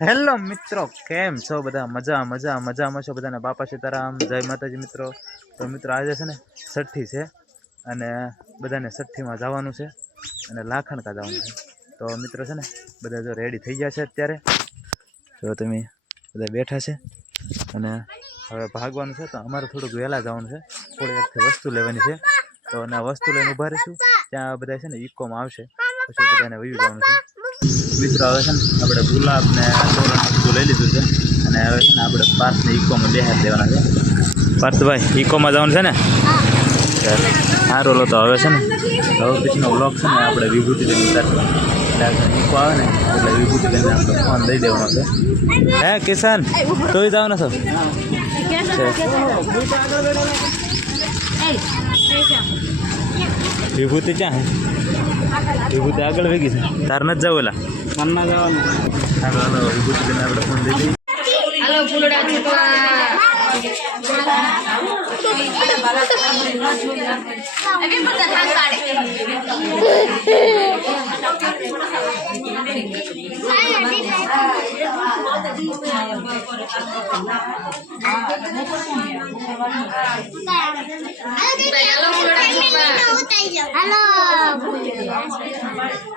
Hello મિત્રો, કેમ છો બધા? મજામાં છો બધાને? બાપા સીતારામ, જય માતાજી મિત્રો. તો મિત્રો આજે છે ને છઠ્ઠી છે અને બધાને છઠ્ઠીમાં જવાનું છે અને લાખણકા જવાનું છે. તો મિત્રો છે ને બધા જો રેડી થઈ ગયા છે અત્યારે. જો તમે બધા બેઠા છે અને હવે ભાગવાનું છે. તો અમારે થોડુંક વહેલા જવાનું છે, થોડી એકથી વસ્તુ લેવાની છે. તો અને વસ્તુ લઈને ઊભા રહીશું. ત્યાં બધા છે ને ઇકોમાં આવશે, પછી બધાને વયું જવાનું છે. મિત્રો હવે છે ને આપણે ગુલાબ ને બધું લઈ લીધું છે અને હવે છે ને આપણે પાર્થને ઇકોમાં બેહાર દેવાના છે. પાર્થભાઈ, ઇકોમાં જવાનું છે ને? સારું લો. તો હવે છે ને હવે પછીનો બ્લોગ છે ને આપણે વિભૂતિ લઈને ઉતારશું. ઇકો આવે ને એટલે વિભૂતિ લઈને આપણે ફોન દઈ દેવાનો છે. હે કિશન, તું જવાનો છો? વિભૂતિ ક્યાં હે? વિભૂતિ આગળ વેગી છે, તાર નથી જવું? એલા મનમાં જવાનું. હાલો હાલો, વિભૂતિ લઈને આપણે ફોન દઈ દઈએ. હાલો ફૂલડા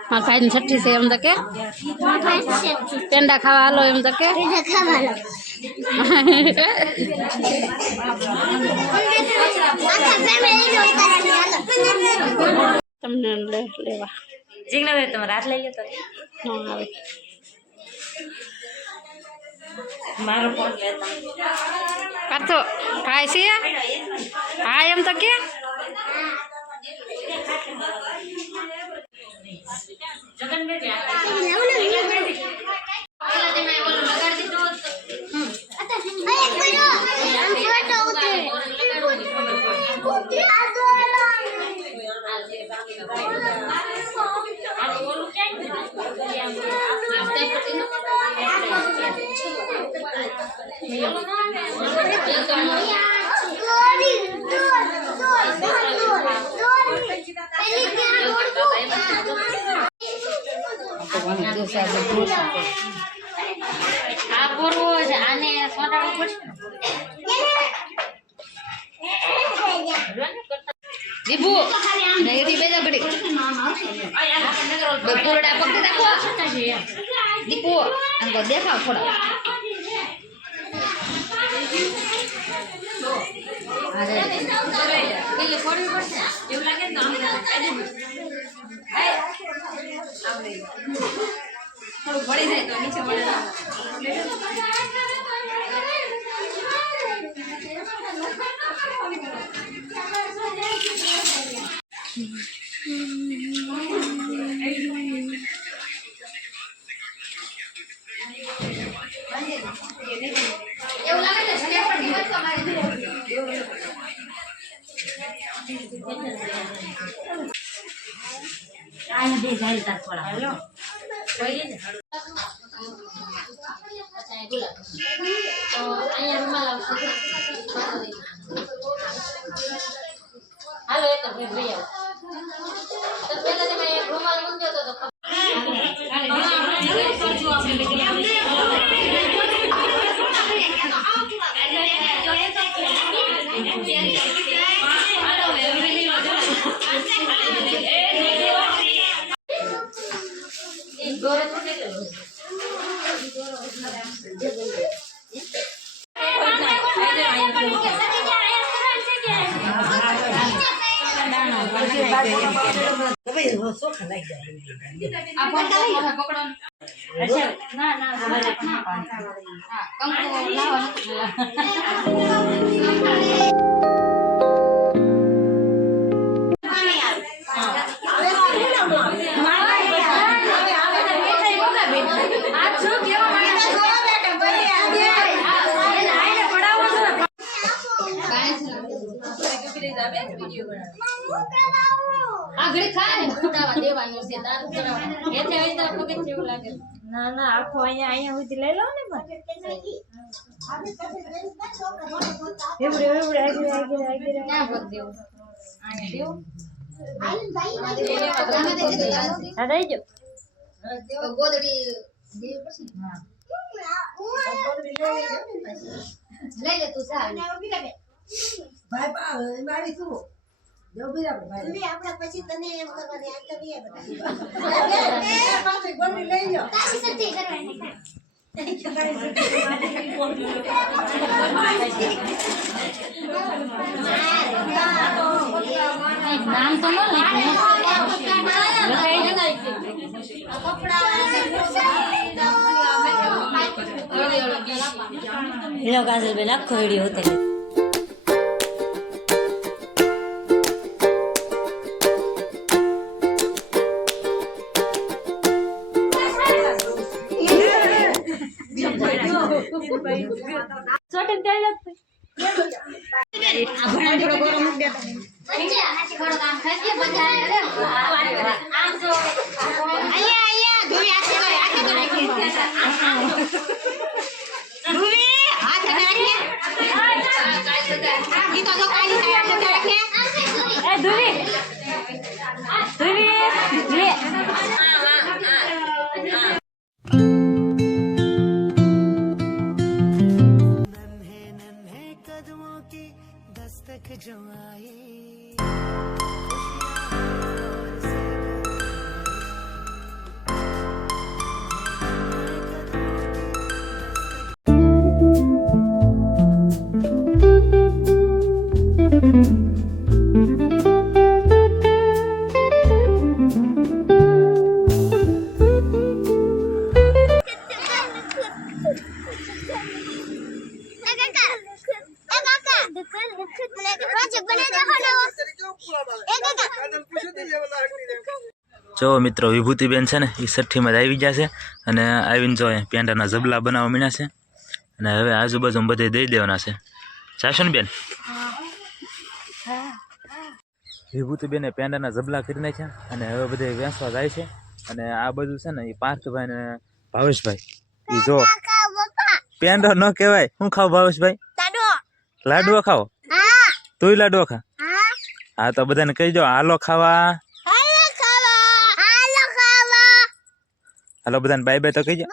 મારા ભાઈ ની છઠ્ઠી છે એમ તો કે પેંડા ખાવા હાલો એમ તો કે તમને લેવા જીગ્નભાઈ તમે રાત લઈ લો તો આવે મારો ફોન લેતા પાછો ખાય છે. હા એમ તો કે આ પૂરવો છે, આને સોટાડવું પડશે. દીપુ નહીથી બેજા ઘડી પૂરડા પકડી રાખો. દીપુ આને દેખાવ થોડા. પેલી ફોડવી પડશે એવું લાગે ને થોડું ભળી જાય તો નીચે પડે. એવું લાગે છે આ બે જાય તાર થોડા હેલો કોઈ ને તો અહીંયા રૂમાલ આવશે. હાલો એ તો ભાઈ આવો તો પહેલા તમે એક રૂમાલ મૂક્યો તો આગળ ખાય ઉડાવા દેવાનું છે. દારૂ કરાવવાનું એતે આવી તો પગે જેવું લાગે. ના ના આખો અહીંયા સુધી લઈ લો ને. એવું એવું આગળ આગળ આગળ ક્યાં પગ દેવું આને દેવું હા દઈ જો નામ તો ન लो काजल बेन आपको वीडियो होते हैं छोटे तेल लगते જો મિત્રો વિભૂતિબેન છે ને એ સઠ્ઠીમાં જ આવી ગયા છે અને આવીને જો પેંડાના જબલા બનાવવા મીના છે અને હવે આજુબાજુ બધે દઈ દેવાના છે. જાશો ને બેન? વિભૂતિબેને પેંડાના જબલા કરી નાખ્યા અને હવે બધે વેચવા જાય છે. અને આ બધું છે ને એ પાર્થભાઈ ને ભાવેશભાઈ એ જો પેંડો ન કહેવાય. શું ખાવ ભાવેશભાઈ? લાડવો ખાઓ? તુંય લાડવો ખા? હા તો બધાને કહી દો હાલો ખાવા. હાલો બધાને બાય બાય તો કહી દો.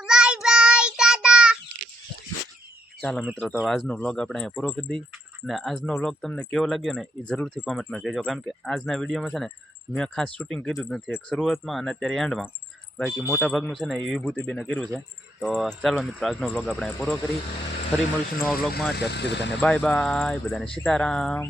ચાલો મિત્રો, તો આજનો વ્લોગ આપણે અહીંયા પૂરો કરી દઈએ. અને આજનો વ્લોગ તમને કેવો લાગ્યો ને એ જરૂરથી કોમેન્ટમાં કહેજો, કારણ કે આજના વિડીયોમાં છે ને મેં ખાસ શૂટિંગ કર્યું જ નથી, એક શરૂઆતમાં અને અત્યારે એન્ડમાં. બાકી મોટા ભાગનું છે ને એ વિભૂતિબેને કર્યું છે. તો ચાલો મિત્રો, આજનો વ્લોગ આપણે પૂરો કરી. ફરી મળીશું નવા વ્લોગમાં. ત્યાં સુધી બધાને બાય બાય, બધાને સીતારામ.